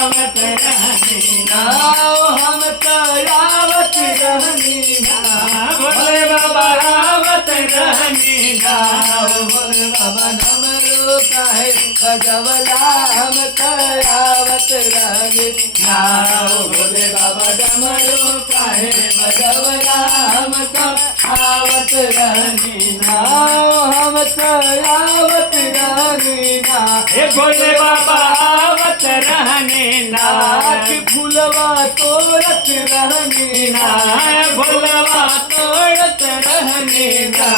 आवत रहनी ना, हम तो आवत रहनी ना, भोले बाबा आवत रहनी ना, भोले बाबा डमरू काहे बजवला, हम तो आवत रहनी ना, भोले बाबा डमरू काहे बजवला, हम तो आवत रहनी ना, हम तो आवत रहनी ना, हे भोले बाबा आवत रहनी ना, कि फूलवा तोड़त रहनी ना, भोलवा तोड़त रहनी ना,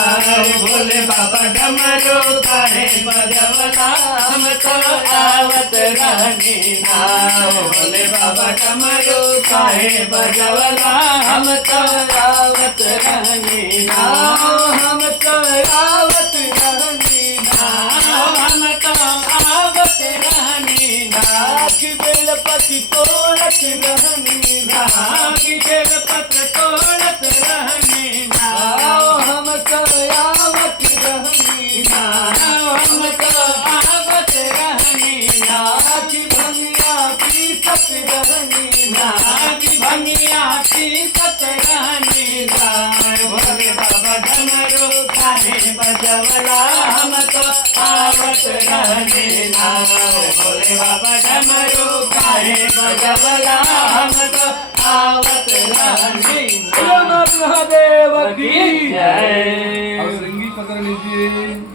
भोले बाबा डमरू काहे बजवला, हम तो आवत रहनी ना, भोले बाबा डमरू काहे बजवला, हम तो आवत रहनी ना, हम तो आवत रहनी ना, हम तो आवत रहनी ना, कि बेलपति तोड़त रहनी ना, कि बेलपत्र तोड़त रहनी ना, हम तो आवत रहनी ना, हम तो आवत रहनी ना, कि भंगिया पीसत रहनी ना, कि भंगिया पीसत रहनी ना, भोले बाबा डमरू काहे बजवला, हम तो आवत रहनी ना, भोले बाबा डमरू काहे बजवला, हम तो आवत रहनी ना। महादेव की जय। अब संगीत पकड़ लीजिए।